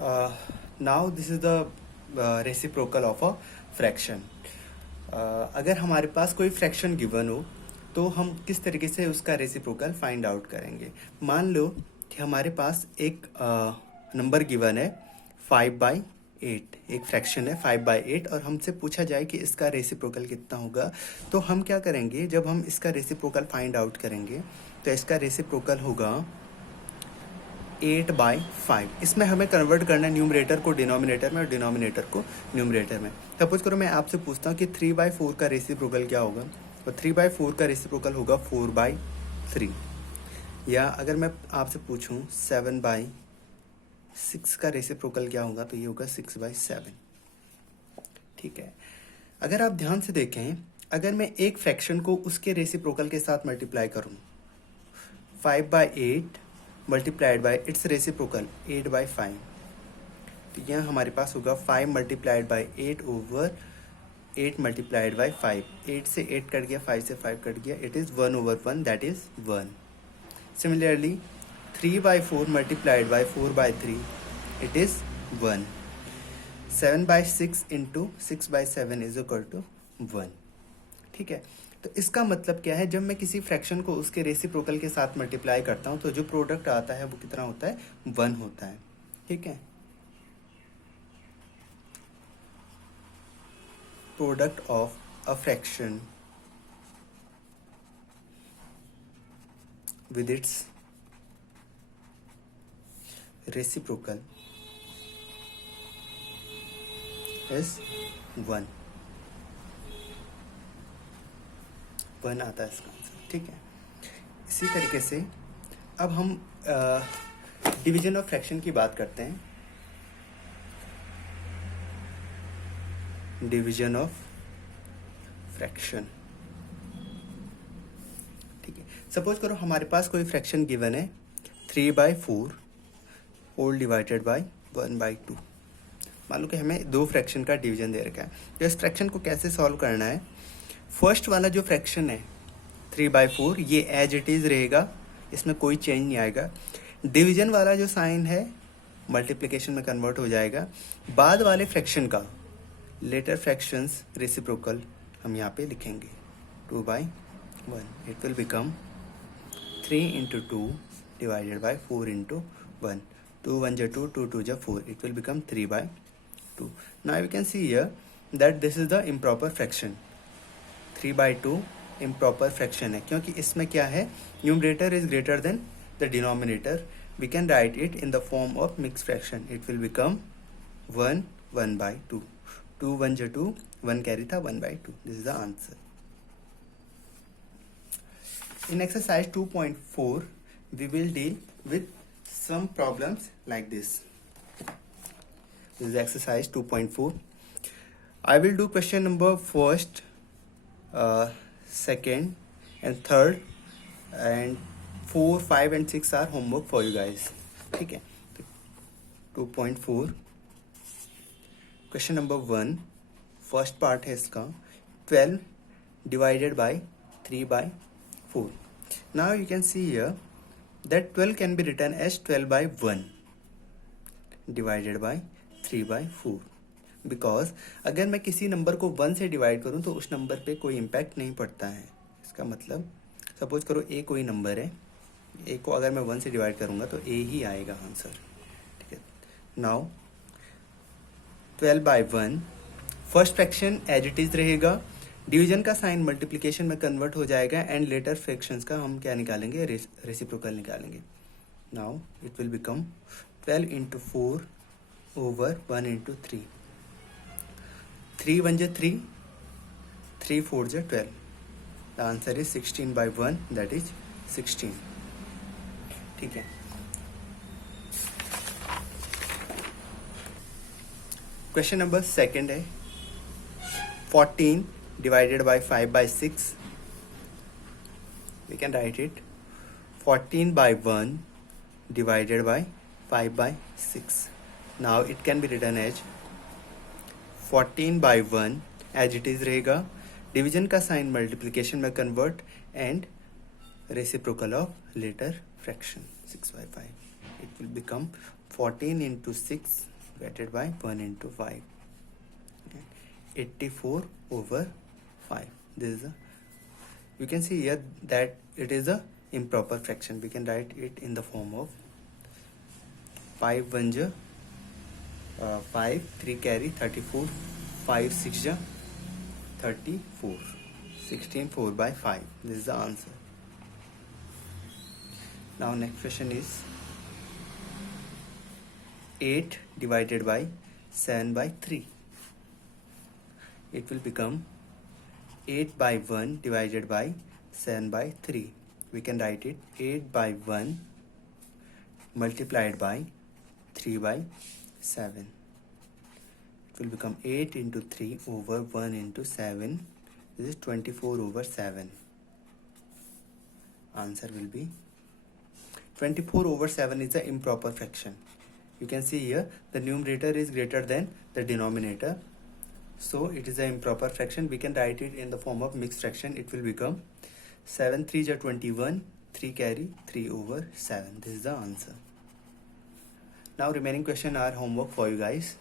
Now this is the reciprocal of a fraction. अगर हमारे पास कोई फ्रैक्शन गिवन हो तो हम किस तरीके से उसका रेसिप्रोकल फाइंड आउट करेंगे. मान लो कि हमारे पास एक नंबर गिवन है 5/8. एक फ्रैक्शन है 5/8 और हमसे पूछा जाए कि इसका रेसिप्रोकल कितना होगा. तो हम क्या करेंगे, जब हम इसका रेसिप्रोकल फाइंड आउट करेंगे तो इसका रेसिप्रोकल होगा 8/5. इसमें हमें कन्वर्ट करना है न्यूमरेटर को डिनोमिनेटर में और डिनोमिनेटर को न्यूमरेटर में. सपोज करो मैं आपसे पूछता हूँ कि 3/4 का रेसिप्रोकल क्या होगा, तो 3/4 का रेसिप्रोकल होगा 4/3. या अगर मैं आपसे पूछूं 7/6 का रेसिप्रोकल क्या होगा, तो ये होगा 6/7. ठीक है. अगर आप ध्यान से देखें, अगर मैं एक फ्रैक्शन को उसके रेसिप्रोकल के साथ मल्टीप्लाई करूं, 5/8 मल्टीप्लाइड बाय इट्स रेसिप्रोकल 8/5, तो यहाँ हमारे पास होगा 5 multiplied by 8 over 8 multiplied by 5. 8 से 8 कट गया, 5 से 5 कट गया, it is 1/1, that is 1. Similarly 3/4 multiplied by 4/3, it is 1. 7/6 into 6/7 is equal to 1. ठीक है. तो इसका मतलब क्या है, जब मैं किसी फ्रैक्शन को उसके रेसिप्रोकल के साथ मल्टीप्लाई करता हूँ तो जो प्रोडक्ट आता है वो कितना होता है, 1 होता है. ठीक है. Product of a fraction with its reciprocal is 1. 1 आता है इसका आंसर. ठीक है. इसी तरीके से अब हम डिवीजन ऑफ फ्रैक्शन की बात करते हैं. Division of fraction. ठीक है. सपोज करो हमारे पास कोई फ्रैक्शन गिवन है 3/4 होल डिवाइडेड बाय 1/2. मान लो कि हमें दो फ्रैक्शन का डिवीजन दे रखा है. तो इस फ्रैक्शन को कैसे सॉल्व करना है, फर्स्ट वाला जो फ्रैक्शन है 3/4 ये एज इट इज़ रहेगा, इसमें कोई चेंज नहीं आएगा. डिवीजन वाला जो साइन है मल्टीप्लिकेशन में कन्वर्ट हो जाएगा. बाद वाले फ्रैक्शन का लेटर फ्रैक्शंस रेसिप्रोकल हम यहाँ पे लिखेंगे 2/1. It will become 3 into 2 divided by 4 into 1. 2 1 ja 2, 2 2 ja 4. It will become 3/2. Now you can see here that this is the improper fraction. 3/2 improper fraction है, क्योंकि इसमें क्या है, numerator is greater than the denominator. We can write it in the form of mixed fraction. It will become 1 1/2. 2 1 ja 2, 1 carry था 1/2. This is the answer. In exercise 2.4, we will deal with some problems like this. This is exercise 2.4. I will do question number first, second, and third, and 4, 5, and 6 are homework for you guys. ठीक है. 2.4. Question number 1. First part है इसका 12 divided by 3/4. Now you can see here that 12 can be written as 12/1 divided by 3/4, because अगर मैं किसी number को 1 से divide करूं तो उस नंबर पे कोई इम्पैक्ट नहीं पड़ता है. इसका मतलब सपोज करो a कोई नंबर है, a को अगर मैं 1 से डिवाइड करूंगा तो a ही आएगा आंसर. ठीक है. Now 12/1 first fraction as it is रहेगा, डिवीजन का साइन मल्टीप्लिकेशन में कन्वर्ट हो जाएगा एंड लेटर फ्रैक्शंस का हम क्या निकालेंगे, रेसिप्रोकल निकालेंगे. Now it will become 12 into 4 over 1 into 3. 3 1 ja 3, 3 4 ja 12. The answer is 16/1, that is 16. ठीक है. क्वेश्चन नंबर सेकंड है 14 divided by 5/6. We can write it 14/1 divided by 5/6. Now it can be written as 14/1 as it is रहेगा, division का sign multiplication में convert and reciprocal of latter fraction 6/5. It will become 14 into 6 divided by 1 into 5. 84 over 5. This is a, you can see here that it is a improper fraction. We can write it in the form of 5 1 ja 5, 3 carry 34, 5 6 ja 34, 16 4 by 5. This is the answer. Now next question is 8 divided by 7 by 3. It will become 8 by 1 divided by 7 by 3. We can write it 8 by 1 multiplied by 3 by 7. It will become 8 into 3 over 1 into 7. This is 24 over 7. Answer will be 24 over 7 is the improper fraction. You can see here the numerator is greater than the denominator. So it is an improper fraction. We can write it in the form of mixed fraction. It will become 7 3 ja 21, 3 carry 3 over 7. This is the answer. Now remaining question are homework for you guys.